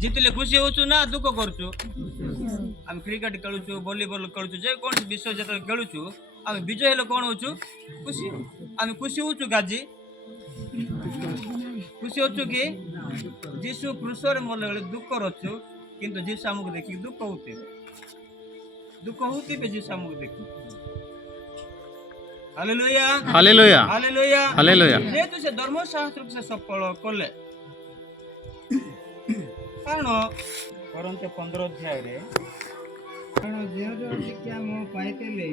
जितले खुशी होचु ना दुख करूचु आम क्रिकेट खेलुचु वॉलीबॉल खेलुचु जे कौन विश्व जत खेलुचु आम विजय हेले कौन होचु खुशी आम खुशी होचु गाजी खुशी होचु कि जीशु क्रूसरे मरले बेले दुख रचु किंतु जीशु हमको देखि दुख होती पे जीशु हमको देखि हालेलुया हालेलुया हालेलुया हालेलुया जेतु से धर्मशास्त्र से सफल कले कारण करन्ते 15 अध्याय रे କାରଣ ଯେଉଁ ଯେଉଁ ଶିକ୍ଷା ମୁଁ ପାଇଥିଲି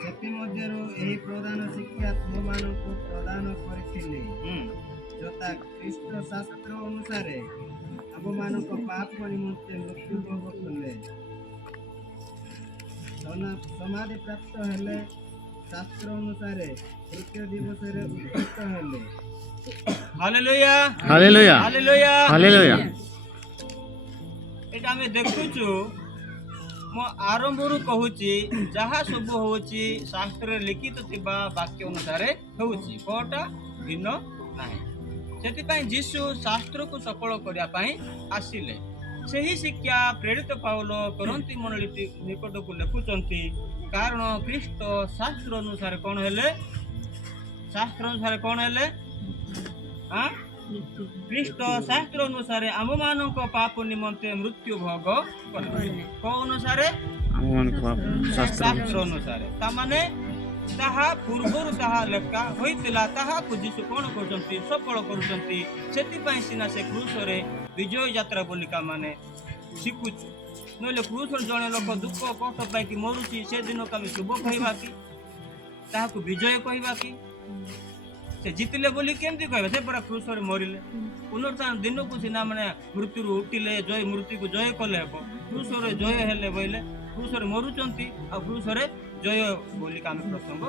ସେଥିମଧ୍ୟରୁ ଏହି ପ୍ରଧାନ ଶିକ୍ଷା ତୁମମାନଙ୍କୁ ପ୍ରଦାନ କରିଥିଲି ଯଥା ଖ୍ରୀଷ୍ଟ ଶାସ୍ତ୍ର ଅନୁସାରେ ଆମମାନଙ୍କ ପାପ ନିମନ୍ତେ ମୃତ୍ୟୁଭୋଗ କଲେ ସମାଧି ପ୍ରାପ୍ତ ହେଲେ ଶାସ୍ତ୍ର ଅନୁସାରେ ତୃତୀୟ ଦିବସରେ ଉଦ୍ଧିତ ହେଲେ हालेलुया हालेलुया हालेलुया हालेलुया एटा हमें देखुचु मो आरंभरू कहूची जहा सब होची शास्त्र लिखित थिबा वाक्य अनुसार होची कोटा भिन्न नाही सेति पई यीशु शास्त्र को सफल करिया पई आसिले सही शिक्षा प्रेरित पाउलो करंती मंडली निकट को लिखुचंती कारण ख्रीष्ट शास्त्र अनुसार कोन हेले शास्त्र अनुसार कोन हेले हां ख्रीष्ट शास्त्र अनुसार आम मानक पाप निमंते मृत्यु भोग कले को अनुसार शास्त्र अनुसार ता माने ताहा पूर्वरु ताहा लेखा होइतिला ताहा को जीशु कोन करजंती सफल करजंती सेति पई सिना से क्रूस रे विजय यात्रा बोलिका माने शिकुच नले क्रूस रे जने लोक दुख कष्ट पाई कि मरुची से दिन का शुभ कहबा कि ताहा को विजय कहबा कि से जितले बोली केमती कहबे से पूरा क्रूस रे मरिले पुनरुत्थान दिन को सिना माने मृत्यु रो उठिले जय मृत्यु को जय कले हेबो क्रूस रे जय हेले बोइले क्रूस रे मरुचंती आ क्रूस रे जय बोली काम प्रसंग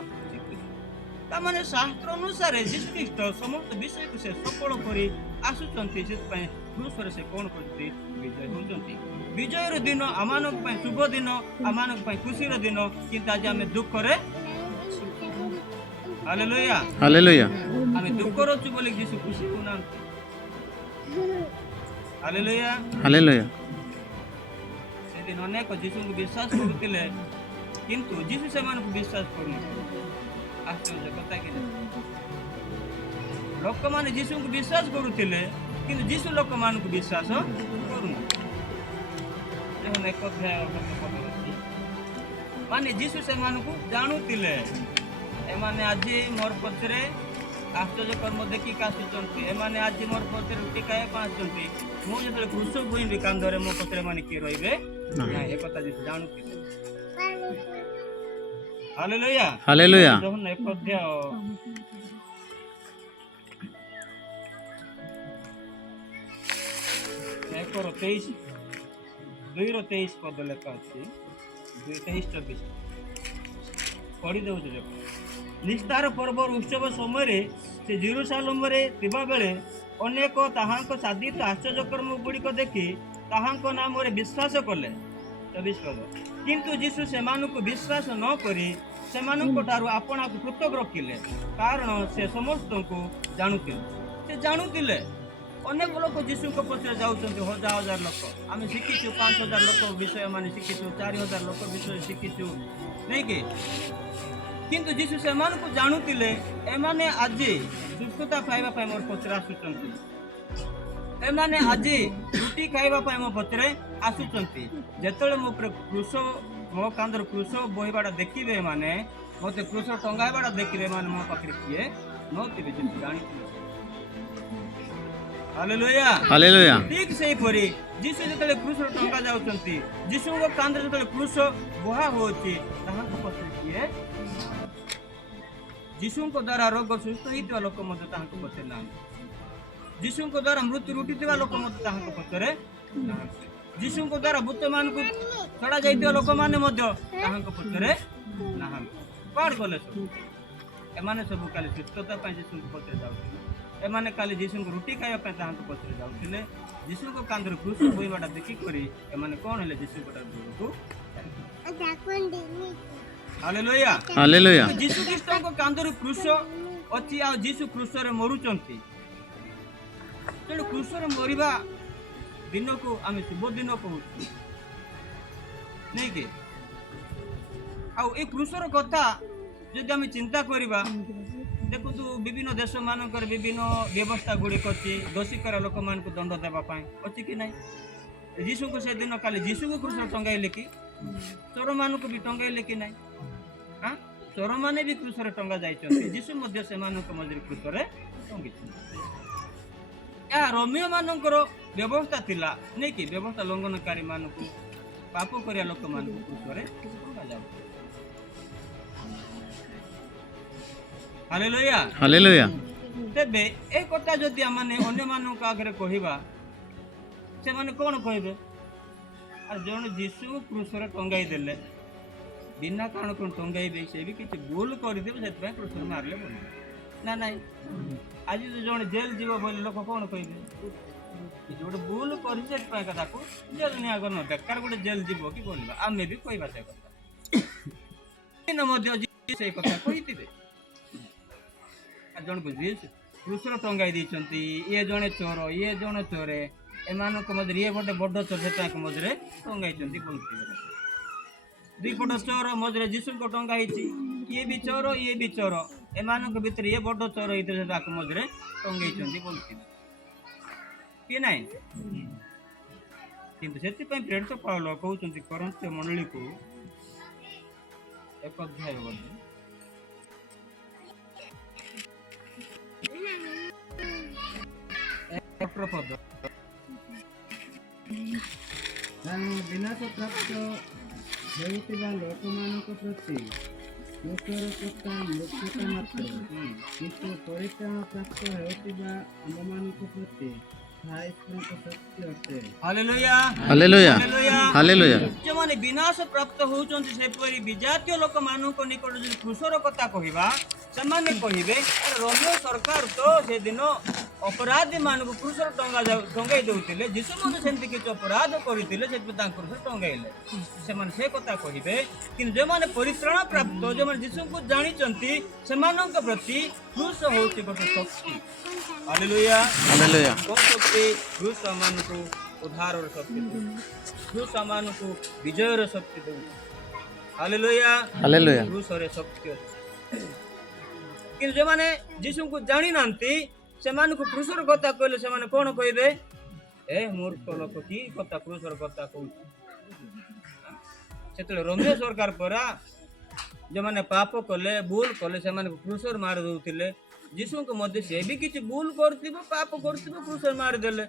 ता माने शास्त्र अनुसार यीशु ख्रीष्ट समस्त विषय को से सफल करी आसुचंती से पय क्रूस रे से कोन करती विजय होचंती विजय रो दिन अमानक पय शुभ दिन अमानक पय खुशी रो दिन किंतु आज हमें दुख रे हालेलुया हालेलुया हमें दुख रोचु बोले यीशु खुशी को नाम हालेलुया हालेलुया से दिन अनेक यीशु को विश्वास करथिले किंतु यीशु से मान को विश्वास करनी आश्चर्य कथा कि लोक माने यीशु को विश्वास करूथिले किंतु यीशु लोक मान को विश्वास करूनी देखो एक अध्याय माने यीशु से मान को जानुथिले एमाने आज मोर पछरे आश्चर्य कर्म देखी आसुचंती एमाने आज मोर पछरे रुटी खाए पाचंती मु जतले क्रूस बुइबी कांधरे मो पछरे माने की रहिबे ना ए कथा जे जानुती हालेलुया हालेलुया जोन एक अध्याय एक और 23 2:23 पद लेखा अछि 2:23 पढ़ी दउ जे निस्तार पर्व उत्सव समय से जेरूसालेम रे थिबा बेले अनेक ताहांक साधित आश्चर्य कर्म गुड़िक देखि ताहांक नाम रे विश्वास कले किंतु यीशु सेमानकु विश्वास न करी सेमानक ठारू आपना को पृथक रखिले कारण से समस्त को जानुतिले अनेक लोक यीशु को पछरे जाउछन्ते हजार हजार लोक आमे शिखिछु 5000 लोक विषय माने शिखिछु 4000 लोक विषय शिखिछु नै कि किंतु यीशु सेमान को जानुतिले एमाने आज सुस्थता खाइबा पाए मोर पछरे आसुचंती एमाने आज रुटी खाइबा पाए मो पछरे आसुचंती जेतले मो क्रूस मो कांदर क्रूस बोहिबाडा देखिबे माने मते क्रूस टंगाइबाडा देखिबे माने मो पाखरे किए नोतिबे जे जानितिले हालेलुया हालेलुया ठीक सही परी यीशु जेतले क्रूस टंगा जाउचंती यीशु को कांदर जेतले क्रूस बोहा होची ताहा को पछरे किए यीशु को द्वारा रोग सुस्थ होइतवा लोक मते ताहाको पछरे ना यीशु को द्वारा मृत्यु उठितवा लोक मते ताहाको पछरे ना यीशु को द्वारा भूत मान को छड़ा जाइतवा लोक माने मध्य ताहाको पछरे ना पार गले सब एमाने सब काली सुस्थता पय यीशु को पछरे जाउथिले एमाने काली यीशु को रोटी खाइबा पय ताहाको पछरे जाउथिले यीशु को कांदर क्रूस बोइबाडा देखि करी एमाने कोन हेले यीशु को हालेलुया हालेलुया यीशु ख्रीष्ट को कांदर क्रूस अछि आ यीशु क्रूस रे मरुचंती तेणु क्रूस रे मरिबा दिन को आम शुभ दिन कहूँ नहीं कि आई क्रूसर कथा जदि आम चिंता करवा देखु विभिन्न देश मानक विभिन्न व्यवस्था गुड़िक अच्छी दोषी कर लोक मान दंड देवाई अच्छी कि ना जीशु को से दिन काली जीशु को क्रूसर टंगाइले कि चोर मान भी टंगाइले कि ना हाँ चोर मैंने भी क्रूसर टंगा जाइए जीशु से मजरे क्रूसर टंगी रोमियो मानकर व्यवस्था थिला नहीं कि व्यवस्था लंघनकारी मान पाप करिया लोक मान क्रूसर टंगा जाऊ हालेलुया हालेलुया तेबे ए कथा जदि आमाने अन्य मानक आगे कहवा से माने कौन कहे जन जीशु क्रूसर टंगाई देले बिना कारण कौन टंगाइबे से भी किसी भूल करदे से क्रूसर मारले बोल ना नाई आज जन जेल जीव बोले लोक कौन कहे गोटे भूल कर जेल निया करना बेकार गोटे जेल जीव कि बोलवा आम भी कहवा से कथा से कथा कही जन को क्रूसर टंगाई देते ये जड़े चोर ये जड़े चोरे एमान मध्य ये गोटे बड़ चोर से मझे टंगाई दुई पट चोर मझे जीशु को टंगाई ये भी चोर एमान भितर ये बड़ चोर होता मझे टंगाई बोलते कि ना कि से प्रेरित पाउल कहते करंथ मंडली को एक अध्याय बोलते पद विनाश प्राप्त होता लोक मान प्रति क्रूसर मृत्युता मात्र किंतु परित्राण प्राप्त होता आम मान प्रति शक्ति अटे हालेलुया हालेलुया हालेलुया जो माने विनाश प्राप्त होउचंती सेपरि विजातीय लोक मानक निकट जो क्रूसर कथा कहवा से माने कहिबे रोमियो सरकार तो से दिन अपराधी मान को क्रूसर टंगाई दउतिले जीशु मन सेंति किछ अपराध करितिले से क्रूसर टंगाइले से माने से कथा कहिबे कि जे माने परित्राण प्राप्त जे माने जीशु को जानिचंती से मानक प्रति क्रूस होउची गोटे शक्ति हालेलुया हालेलुया कौन शक्ति क्रूस मान को उद्धार शक्ति क्रूस मान को विजय शक्ति दो हालेलुया हालेलुया क्रूस रे शक्ति अछि कि जे माने जीशु को जानि नांती से मान को क्रूसर कथा कहले से माने कोन कहबे ए मूर्ख लोक की कथा क्रूसर कथा कहू सेतले रोमियो सरकार परा जे माने पाप कले भूल कले से माने क्रूसर मार दउतिले जीशु को मध्य से भी किसी भूल करथिबो पाप करथिबो क्रूसर मार देले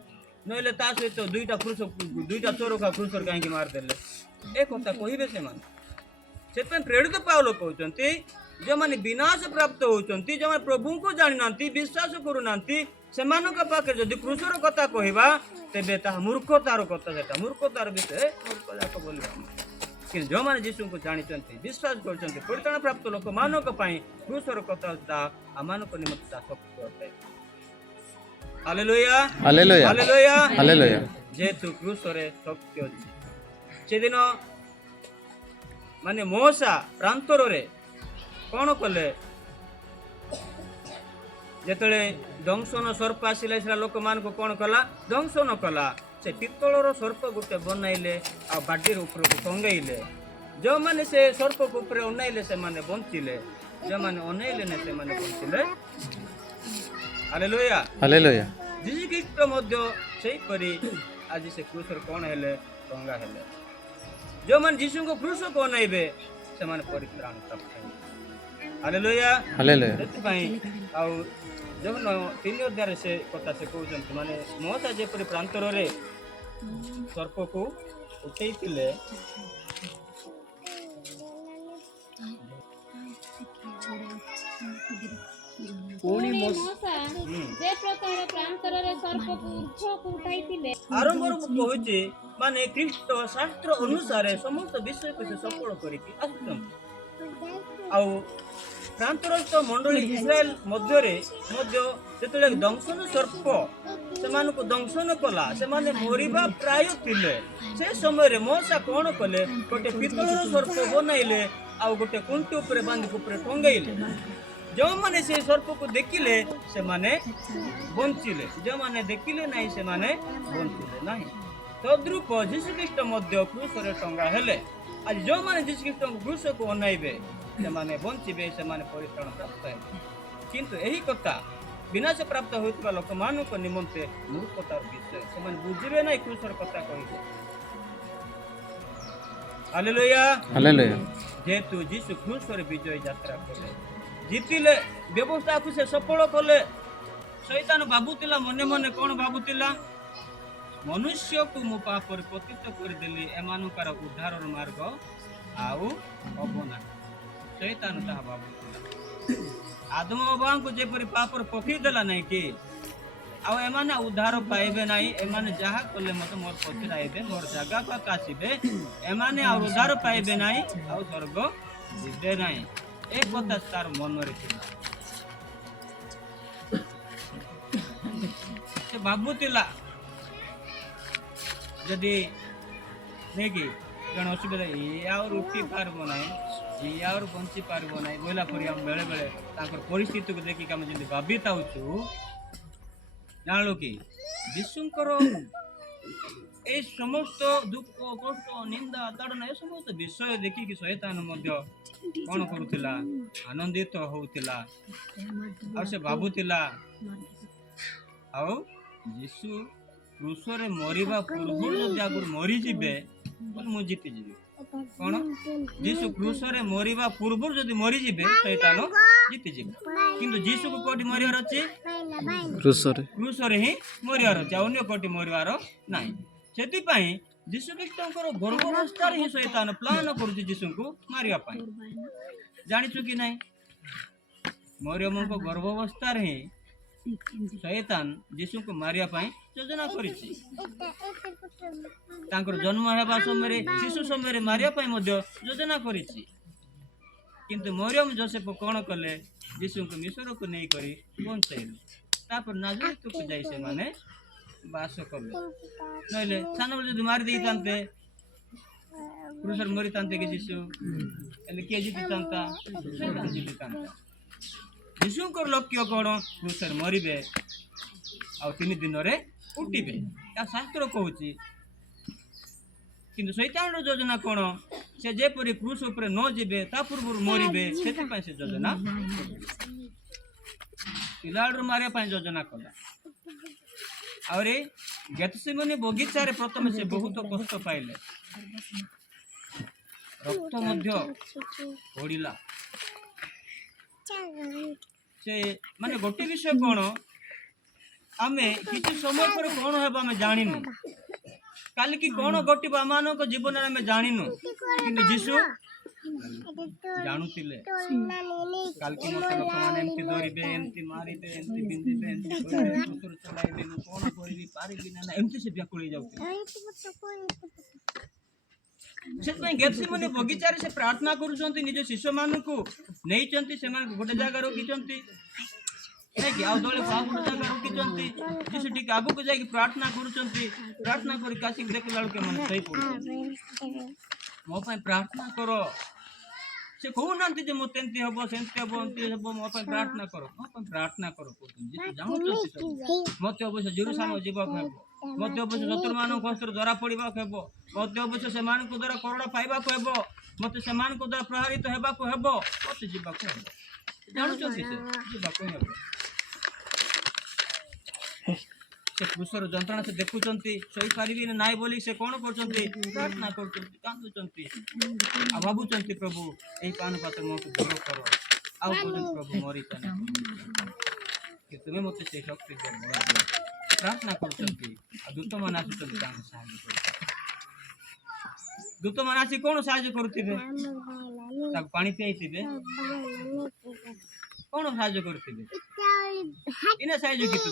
नहले ता सहित दुईटा चोर का क्रूसर काहे मार देले ए कथा कहिबे से मान से प्रेरित पाउल कहउचंती जो माने विनाश प्राप्त होउचंती जो माने प्रभु को जानि नांती विश्वास करू नांती से मानक पाखे जदि क्रूसर कथा कहबा तेबे ता मूर्खतार कथा सेटा मूर्खतार विषय मूर्ख जाक बोलबा कि जो माने जीशु को जानिचंती विश्वास करचंती परित्राण प्राप्त लोक मानक पई क्रूसर कथा ता आमानक निमित्त ता शक्ति अटे हालेलुया हालेलुया हालेलुया हालेलुया जेतु क्रूसरे शक्ति अछि से दिन माने मोसा प्रांतर रे कौन कले जेतले दंशन सर्प आसिले से लोक मान को कौन कला दंशन कला से पित्तलर सर्प गोटे बनाइले आ बाडीर ऊपर को टंगाइले जो माने से सर्प को ऊपर अनाइले से माने बंचिले जो माने अनाइले ने से माने बंचिले हालेलुया हालेलुया जीसु ख्रीस्ट मध्य सेही परी आज से क्रूसर कौन हेले टंगा हेले जो माने जीसु को क्रूस को अनाइबे से माने परित्राण प्राप्त हालेलुया हालेलुया सेतिपाई आउ जब 3 अध्याय से कथा से कहउचंती माने मोसा जेपरि प्रांतर रे सर्प को उठेइतिले पुणी मोसा जे प्रकार प्रांतर रे सर्प को ऊर्ध्व को उठाइतिले आरंभ कहउची माने ख्रीष्ट शास्त्र अनुसार समस्त विषय को से सफल करिकि आसुचंती आउ प्रांतरस्थ मंडली इस्राएल मध्य जेतले दंशन सर्प से को दंशन कला से माने मरिबा प्राय थिले से समय रे मोसा कोन कले गोटे पितलर सर्प बनाइले आ गोटे कुंटी ऊपर बांध के ऊपर टंगाइले जो माने से सर्प को देखिले से माने बंचिले जो माने देखिले नहीं से माने बंचिले नहीं तद्रूप जीशुख्रीष्ट मध्य क्रूसरे टंगा हेले आज जो माने जीशुख्रीष्ट क्रूस को अनाइबे से माने बंचिबे से माने परित्राण प्राप्त हेबे किंतु एही कथा विनाश प्राप्त होइतबा लोक मानक निमंते मूर्खतार विषय से माने बुझिबे नै क्रूसर कथा कहिबे हालेलुया हालेलुया जेतु जीशु क्रूसर विजय यात्रा कले जीतिले व्यवस्था को से सफल कले शैतान भाबुतिला मने मने कोन भाबुतिला मनुष्य को मो पाप पर पतित कर देली एमानुकार उद्धार मार्ग आउ अबना शैतान ता भाबुतिला आदम अबां को जेपरि पाप पर पकि देला नै कि आउ एमाने उद्धार पाइबे नै एमाने जहा कले मते मोर पछराइबे मोर जगह का कासिबे एमाने आ उद्धार पाइबे नै आउ स्वर्ग जिबे नै एक कथा तार मन रे थिला से भाबुतिला जदि नहीं कि जन असुविधा ये आउर उठी पारबो ना ये आउर बंची पारबो ना बोला परी हम बेले बेले ताकर परिस्थिति को देखि हम जदि भाबी ताउछु जानलो कि विश्वकर ए समस्त दुख कष्ट निंदा ताड़ना ए समस्त विषय देखि कि शैतान मध्य कोन करूतिला आनंदित होउतिला और से भाबुतिला आउ यीशु क्रूसरे मरिबा पूर्व जदि आगुर मरी जिबे मु जीति जिबे कोन यीशु क्रूसरे मरिबा पूर्व जदि मरी जिबे शैतान जीति जिबे किंतु यीशु को कोठी मरियार अछि क्रूसरे ही मरियार अछि अन्य कोठी मरिवार नाही सेति पई यीशु ख्रीष्टकर गर्भावस्था रे ही शैतान प्लान करूछि यीशु को मारिया पई जानिछु कि नाही मरियम को गर्भावस्था रे ही शैतान यीशु को मारिया पाई योजना करिछि तांकर जन्म हेबा समय शिशु समय मारिया पाई मध्य योजना करिछि किंतु मरियम जोसेफ कोन कले यीशु को मिस्र को नहीं करी बंचाइले तापर नाजरेत को जाई से माने वास करले नइले सानो जदि मारि देई तांते क्रूसर मरि तांते के यीशु एले के जीति तांता जीति तांता यीशुकर लक्ष्य कौन क्रूसर मरिबे आ 3 दिन रे उठिबे या शास्त्र कहूची किंतु शैतान योजना कौन से जेपरि क्रूस ऊपर न जिबे ता पूर्व मरिबे सेति पय से योजना पिलाड़ मारे पय योजना कला और गेतसेमनी बगीचा रे प्रथम से बहुत कष्ट पाइले रक्त मध्य पड़िला से माने गोटे विषय कौन आमे किछि समय पर कौन हेबा में जानिनु काली की कौन घटिबा मानक जीवन रे में जानिनु किंतु यीशु जानुतिले काल की मत लोक माने एंती दरिबे एंती मारिबे एंती बिंदिबे एंती सुर चलाइबे मु कौन करिबी पारिबी ना एंती से व्याकुली जाउते सेतपई गेतसेमनी बगीचा रे से प्रार्थना करूछंती निज शिष्य मान को नहीं चंती से मान गोटे जगह रोकी चंती नहीं कि आ दले आ गोटे जगह रोकी चंती जिसे ठीक आगु को जाई प्रार्थना करूछंती प्रार्थना करी कासी देख लाल के मन सही पड़ मो पई प्रार्थना करो से कहू नांती जे मो तेंती हबो सेंती हबो अंती हबो मो पई प्रार्थना करो जिसे जानु चंती मते अवश्य जेरूशलेम जीवा हेबो मते अवश्य शत्रु मान कष्ट द्वारा पड़िबा हेबो मते अवश्य से मान को द्वारा करुणा पाइबा को हेबो मते से मान को द्वारा प्रहारित हेबा को हेबो मते जीवा को हेबो जानु चंती से जीवा को हेबो से क्रूसर जंत्रणा से देखुचंती सही पारिबी नाई बोली से कोन करचंती प्रार्थना करचंती कांदुचंती आ भाबुचंती प्रभु एई पान पात्र मो को दूर करो आ प्रभु मोरी तने कि तुमे मते से शक्ति दे प्रार्थना करचंती आ दूत मन आसुचंती तान सहाय्य कर दूत मन आसी कोन सहाय्य करथिबे ताक पानी पियाइथिबे कोन सहाय्य करथिबे इने सहाय्य कितु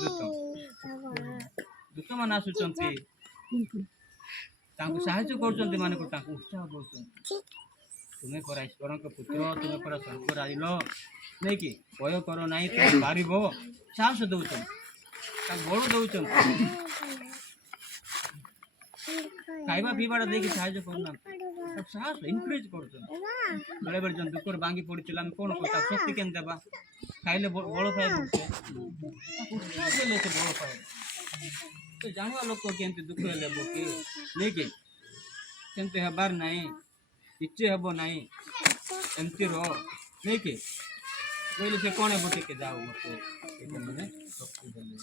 दूत मन आसुचंती तांको सहाय्य करचंती माने को तांको उत्साह करचंती तुमे परा ईश्वर के पुत्र तुमे परा स्वर्ग आइलो नहीं कि भय करो नहीं तो पारिबो साहस दउचन ता बड़ दउचन खाइबा पीबाडा देखि सहाय्य करना सब साहस इंकरेज करचन बड़े बड़े जन दुकर बांगी पड़ितला हम कोन को ता शक्ति केन देबा खाइले बड़ पाए उत्साह देले से बड़ पाए तो जानिया लोक केमती दुख लेबो कि नहीं कि केमती हेबार नहीं किछि हेबो नहीं एमती रो नहीं कि कहले से कोने बोटे के जाओ मते माने शक्ति देले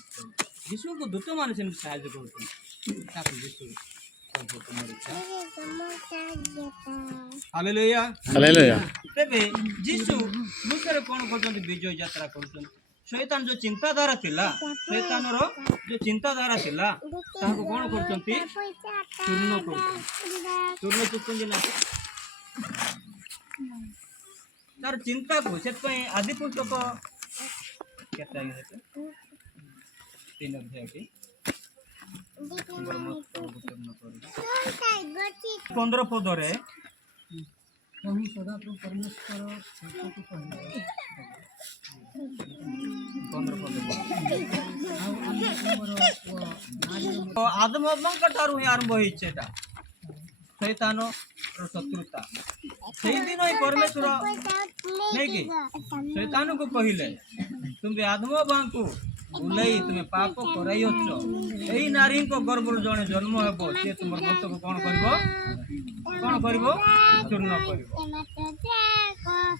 यीशु को दूत माने से साहाय्य करते ताकि यीशु सब तुम्हारे इच्छा हालेलुया हालेलुया तेबे यीशु मुखरे कोन करछन विजय यात्रा करछन शैतान जो चिंताधारा थिला शैतान रो जो चिंताधारा थिला ताको कोन करछंती चूर्ण करछन चूर्ण चुकन ना तार चिंता को से आदि पुस्तक केता है 3 अध्याय की 15 पदरे प्रभु सदाप्रभु परमेश्वर को कहले 15 पद ଆଉ आदम ठारू ही आरंभ होई छेटा शैतान रो शत्रुता सेही दिन ही परमेश्वर नहीं कि शैतान को कहिले तुम आदम बांकु बुलाई तुम्हें पाप कराइछ एही नारी को गर्भ जने जन्म हेबो से तुमर गोत्र को कोन करबो चूर्ण करबो